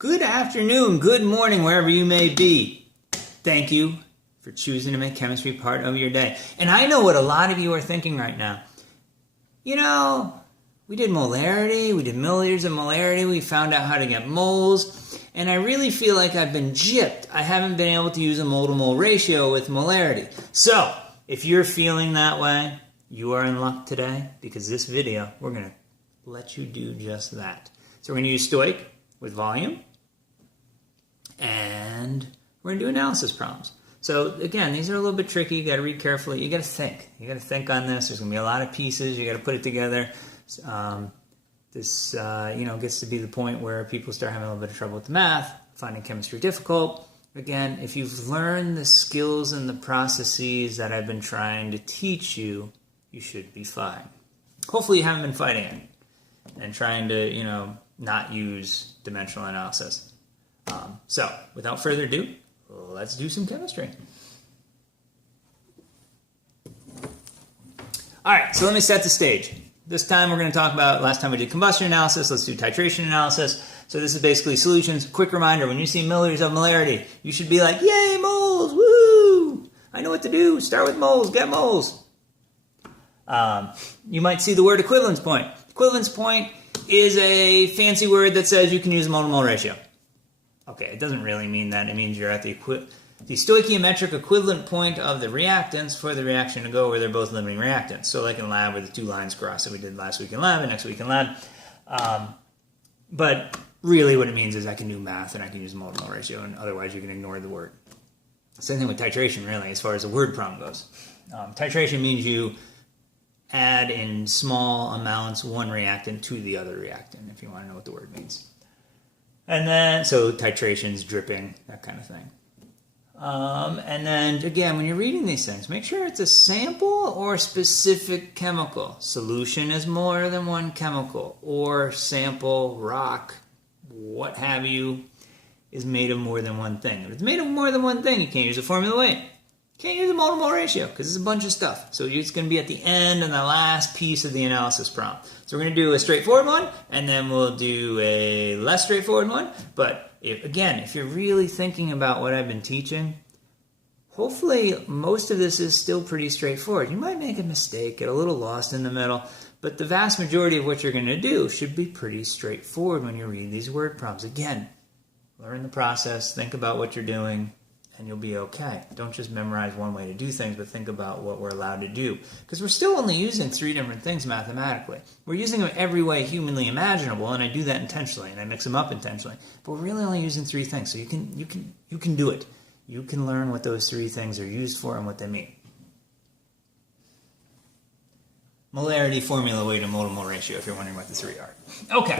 Good afternoon, good morning, wherever you may be. Thank you for choosing to make chemistry part of your day. And I know what a lot of you are thinking right now. You know, we did molarity, we did milliliters of molarity, we found out how to get moles, and I really feel like I've been gypped. I haven't been able to use a mole-to-mole ratio with molarity. So, if you're feeling that way, you are in luck today, because this video, we're going to let you do just that. So we're going to use stoic with volume, and we're going to do analysis problems. So again, these are a little bit tricky. You got to read carefully. You got to think. You got to think on this. There's going to be a lot of pieces. You got to put it together. This gets to be the point where people start having a little bit of trouble with the math, finding chemistry difficult. Again, if you've learned the skills and the processes that I've been trying to teach you, you should be fine. Hopefully you haven't been fighting it and trying to, not use dimensional analysis. So, without further ado, let's do some chemistry. Alright, so let me set the stage. This time we're going to talk about, last time we did combustion analysis, let's do titration analysis. So this is basically solutions. Quick reminder, when you see milliliters of molarity, you should be like, yay, moles, woo! I know what to do, start with moles, get moles. You might see the word equivalence point. Equivalence point is a fancy word that says you can use a mole-to-mole ratio. Okay, it doesn't really mean that. It means you're at the stoichiometric equivalent point of the reactants for the reaction to go where they're both limiting reactants. So like in lab where the two lines cross that we did last week in lab and next week in lab. But really what it means is I can do math and I can use a mole-to-mole ratio, and otherwise you can ignore the word. Same thing with titration, really, as far as the word problem goes. Titration means you add in small amounts one reactant to the other reactant, if you want to know what the word means. And then, so titrations, dripping, that kind of thing. And then, again, when you're reading these things, make sure it's a sample or specific chemical. Solution is more than one chemical, or sample, rock, what have you, is made of more than one thing. If it's made of more than one thing, you can't use a formula weight. Can't use a mole-to-mole ratio because it's a bunch of stuff. So it's going to be at the end and the last piece of the analysis problem. So we're going to do a straightforward one, and then we'll do a less straightforward one. But if you're really thinking about what I've been teaching, hopefully most of this is still pretty straightforward. You might make a mistake, get a little lost in the middle, but the vast majority of what you're going to do should be pretty straightforward when you're reading these word problems. Again, learn the process, think about what you're doing, and you'll be okay. Don't just memorize one way to do things, but think about what we're allowed to do. Because we're still only using three different things mathematically. We're using them every way humanly imaginable, and I do that intentionally, and I mix them up intentionally. But we're really only using three things, so you can do it. You can learn what those three things are used for and what they mean. Molarity, formula weight, and mole-to-mole ratio, if you're wondering what the three are. Okay,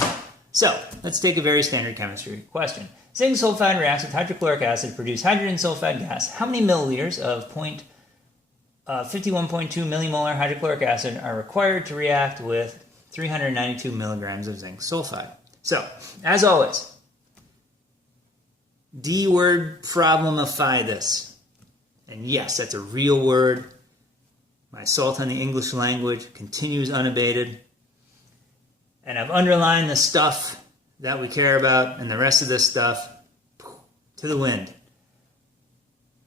so let's take a very standard chemistry question. Zinc sulfide reacts with hydrochloric acid to produce hydrogen sulfide gas. How many milliliters of 51.2 millimolar hydrochloric acid are required to react with 392 milligrams of zinc sulfide? So, as always, D-word problemify this. And yes, that's a real word. My assault on the English language continues unabated. And I've underlined the stuff that we care about, and the rest of this stuff to the wind.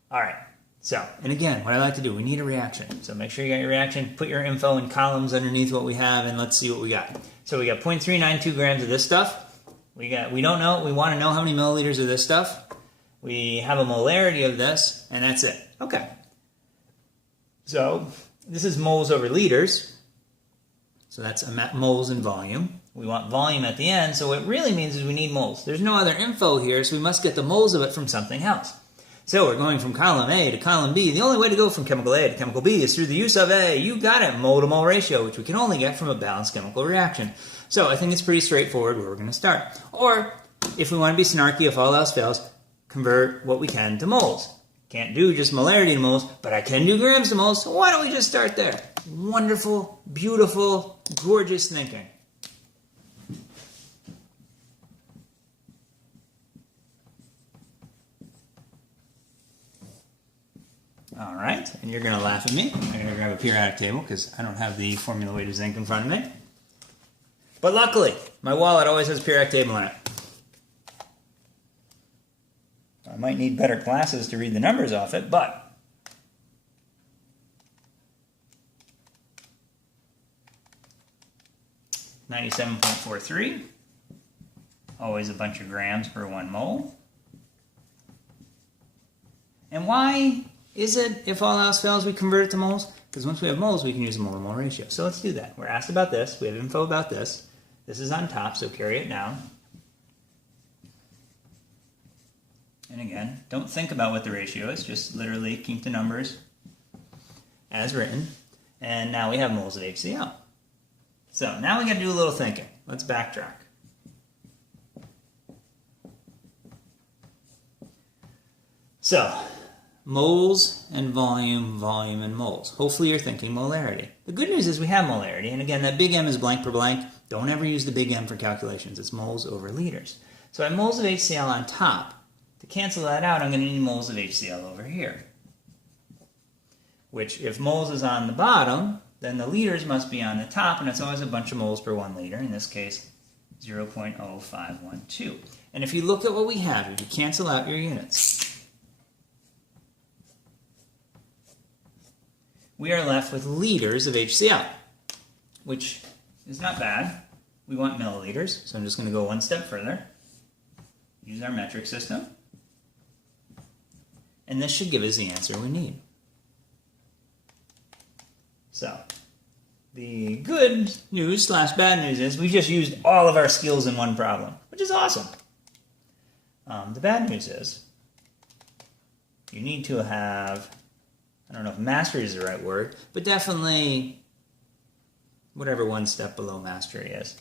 All right, so, and again, what I like to do, we need a reaction. So make sure you got your reaction, put your info in columns underneath what we have, and let's see what we got. So we got 0.392 grams of this stuff. We don't know, we want to know how many milliliters of this stuff. We have a molarity of this, and that's it. Okay. So this is moles over liters. So that's moles in volume. We want volume at the end, so what it really means is we need moles. There's no other info here, so we must get the moles of it from something else. So we're going from column A to column B. The only way to go from chemical A to chemical B is through the use of a, you got it, mole-to-mole ratio, which we can only get from a balanced chemical reaction. So I think it's pretty straightforward where we're going to start. Or, if we want to be snarky, if all else fails, convert what we can to moles. Can't do just molarity to moles, but I can do grams to moles, so why don't we just start there? Wonderful, beautiful, gorgeous thinking. All right, and you're going to laugh at me. I'm going to grab a periodic table because I don't have the formula weight of zinc in front of me. But luckily, my wallet always has a periodic table in it. I might need better glasses to read the numbers off it, but 97.43, always a bunch of grams per 1 mole. And why is it, if all else fails, we convert it to moles? Because once we have moles, we can use a mole-to-mole ratio. So let's do that. We're asked about this. We have info about this. This is on top, so carry it down. And again, don't think about what the ratio is. Just literally keep the numbers as written. And now we have moles of HCl. So now we got to do a little thinking. Let's backtrack. So, moles and volume, volume and moles. Hopefully you're thinking molarity. The good news is we have molarity, and again, that big M is blank per blank. Don't ever use the big M for calculations. It's moles over liters. So I have moles of HCl on top. To cancel that out, I'm going to need moles of HCl over here. Which, if moles is on the bottom, then the liters must be on the top, and it's always a bunch of moles per 1 liter. In this case, 0.0512. And if you look at what we have, if you cancel out your units, we are left with liters of HCl, which is not bad. We want milliliters, so I'm just going to go one step further. Use our metric system. And this should give us the answer we need. So, the good news / bad news is we just used all of our skills in one problem, which is awesome. The bad news is you need to have, I don't know if mastery is the right word, but definitely whatever one step below mastery is.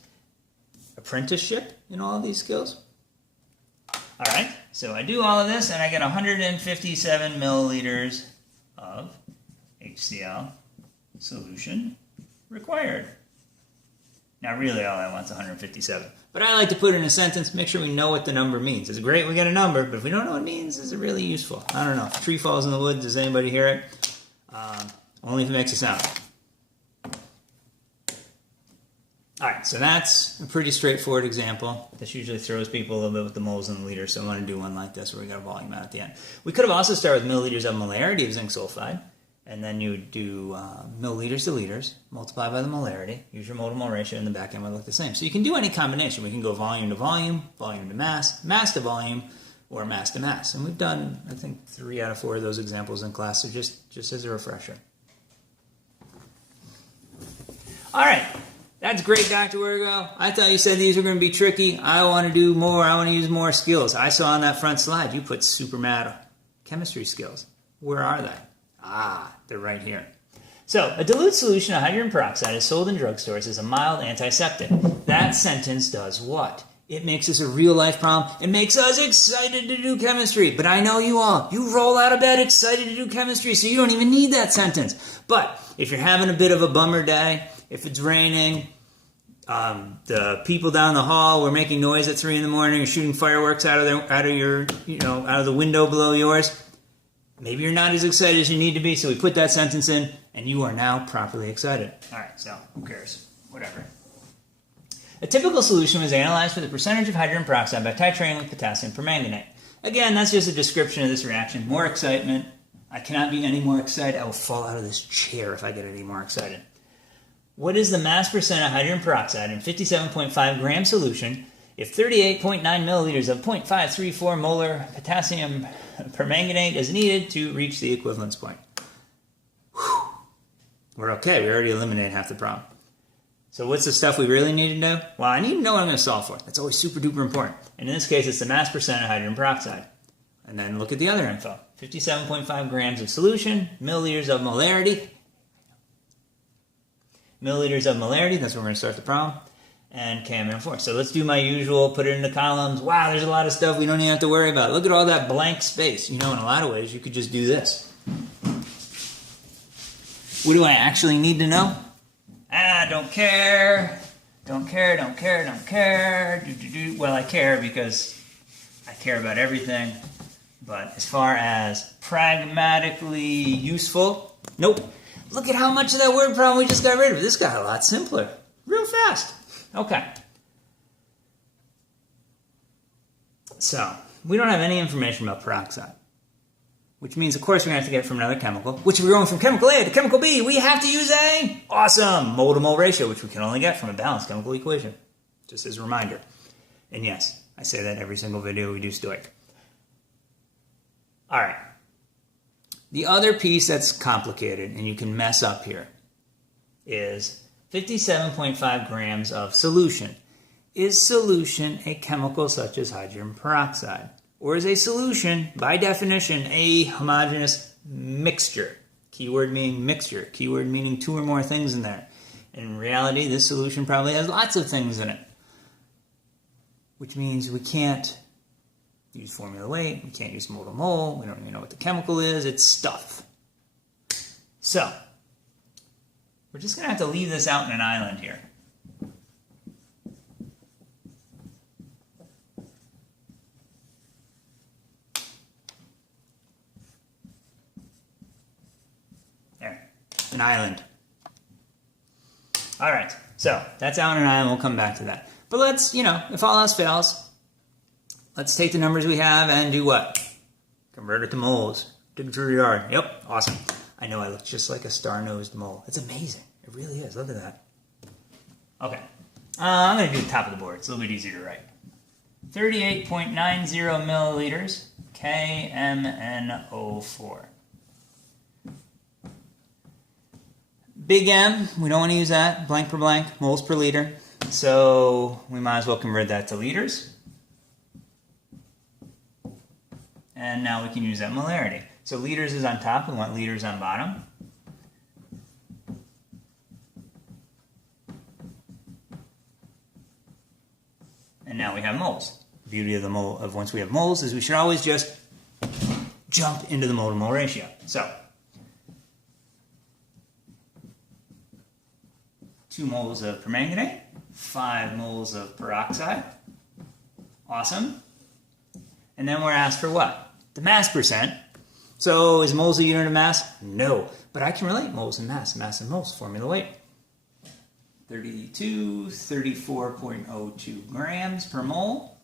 Apprenticeship in all of these skills. Alright, so I do all of this and I get 157 milliliters of HCl solution required. Now really all I want is 157. But I like to put in a sentence, make sure we know what the number means. It's great we get a number, but if we don't know what it means, is it really useful? I don't know. If a tree falls in the woods, does anybody hear it? Only if it makes a sound. Alright, so that's a pretty straightforward example. This usually throws people a little bit with the moles and the liters, so I want to do one like this where we got a volume out at the end. We could have also started with milliliters of molarity of zinc sulfide, and then you would do milliliters to liters, multiply by the molarity, use your mole-to-mole ratio, and the back end would look the same. So you can do any combination. We can go volume to volume to mass, mass to volume, or mass to mass. And we've done, I think, 3 out of 4 of those examples in class, so just as a refresher. All right. That's great, Dr. Wirgo. I thought you said these were going to be tricky. I want to do more. I want to use more skills. I saw on that front slide you put super mad chemistry skills. Where are they? Ah, they're right here. So, a dilute solution of hydrogen peroxide is sold in drugstores as a mild antiseptic. That sentence does what? It makes us a real-life problem. It makes us excited to do chemistry. But I know you all. You roll out of bed excited to do chemistry, so you don't even need that sentence. But if you're having a bit of a bummer day, if it's raining, the people down the hall were making noise at 3 in the morning or shooting fireworks out of the window below yours, maybe you're not as excited as you need to be, so we put that sentence in, and you are now properly excited. All right, so who cares? Whatever. A typical solution was analyzed for the percentage of hydrogen peroxide by titrating with potassium permanganate. Again, that's just a description of this reaction. More excitement. I cannot be any more excited. I will fall out of this chair if I get any more excited. What is the mass percent of hydrogen peroxide in 57.5 gram solution if 38.9 milliliters of 0.534 molar potassium permanganate is needed to reach the equivalence point? Whew. We're okay. We already eliminated half the problem. So what's the stuff we really need to know? Well, I need to know what I'm going to solve for. That's always super duper important. And in this case, it's the mass percent of hydrogen peroxide. And then look at the other info. 57.5 grams of solution, milliliters of molarity. Milliliters of molarity, that's where we're going to start the problem. And KMN4. So let's do my usual, put it into columns. Wow, there's a lot of stuff we don't even have to worry about. Look at all that blank space. You know, in a lot of ways, you could just do this. What do I actually need to know? Don't care. Don't care, don't care, don't care. Well, I care because I care about everything. But as far as pragmatically useful, nope. Look at how much of that word problem we just got rid of. This got a lot simpler. Real fast. Okay. So, we don't have any information about peroxide. Which means, of course, we're going to have to get it from another chemical. Which, if we're going from chemical A to chemical B, we have to use a awesome mole-to-mole ratio, which we can only get from a balanced chemical equation. Just as a reminder. And yes, I say that every single video we do Stoic. All right. The other piece that's complicated, and you can mess up here, is 57.5 grams of solution. Is solution a chemical such as hydrogen peroxide? Or is a solution, by definition, a homogeneous mixture? Keyword meaning mixture. Keyword meaning two or more things in there. In reality, this solution probably has lots of things in it. Which means we can't use formula weight, we can't use mole to mole, we don't even know what the chemical is, it's stuff. So, we're just going to have to leave this out in an island here. There, an island. Alright, so that's out in an island, we'll come back to that. But let's, if all else fails, let's take the numbers we have and do what? Convert it to moles. Dig it through your yard. Yep, awesome. I know I look just like a star-nosed mole. It's amazing. It really is. Look at that. Okay. I'm going to do the top of the board. It's a little bit easier to write. 38.90 milliliters, KMNO4. Big M, we don't want to use that. Blank per blank, moles per liter. So we might as well convert that to liters. And now we can use that molarity. So liters is on top, we want liters on bottom. And now we have moles. The beauty of the mole of once we have moles is we should always just jump into the mole-to-mole ratio. So 2 moles of permanganate, 5 moles of peroxide. Awesome. And then we're asked for what? The mass percent. So is moles a unit of mass? No. But I can relate moles and mass. Mass and moles, formula weight. 34.02 grams per mole.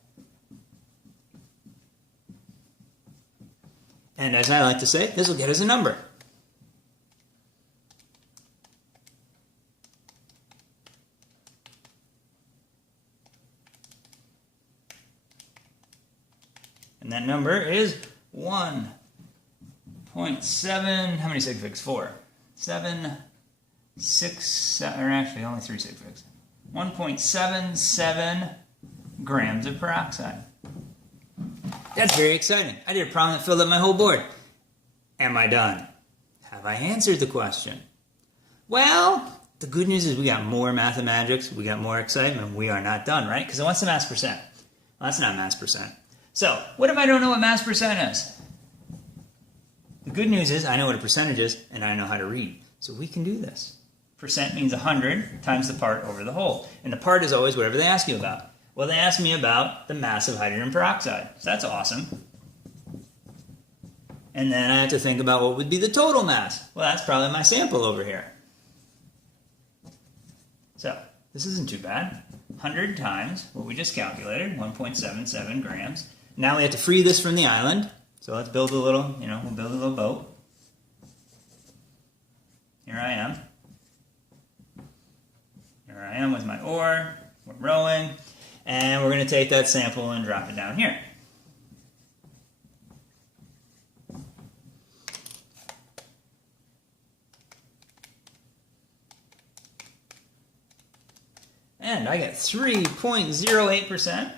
And as I like to say, this will get us a number. And that number is 1.7, how many sig figs? 4. 7, 6, or actually only 3 sig figs. 1.77 grams of peroxide. That's very exciting. I did a problem that filled up my whole board. Am I done? Have I answered the question? Well, the good news is we got more mathemagics, we got more excitement, we are not done, right? Because what's the mass percent? Well, that's not mass percent. So, what if I don't know what mass percent is? The good news is I know what a percentage is, and I know how to read. So we can do this. Percent means 100 times the part over the whole. And the part is always whatever they ask you about. Well, they asked me about the mass of hydrogen peroxide. So that's awesome. And then I have to think about what would be the total mass. Well, that's probably my sample over here. So, this isn't too bad. 100 times what we just calculated, 1.77 grams. Now we have to free this from the island. So let's build a little, we'll build a little boat. Here I am. Here I am with my oar. We're rowing. And we're going to take that sample and drop it down here. And I get 3.08%.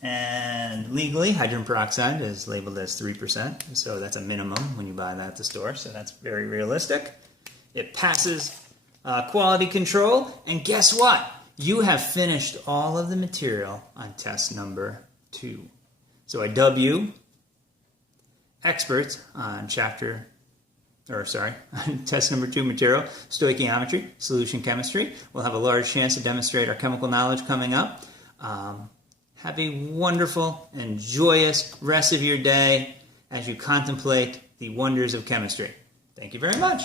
And legally, hydrogen peroxide is labeled as 3%. So that's a minimum when you buy that at the store. So that's very realistic. It passes quality control. And guess what? You have finished all of the material on test number 2. So a W, experts on test number 2 material, stoichiometry, solution chemistry. We'll have a large chance to demonstrate our chemical knowledge coming up. Have a wonderful and joyous rest of your day as you contemplate the wonders of chemistry. Thank you very much.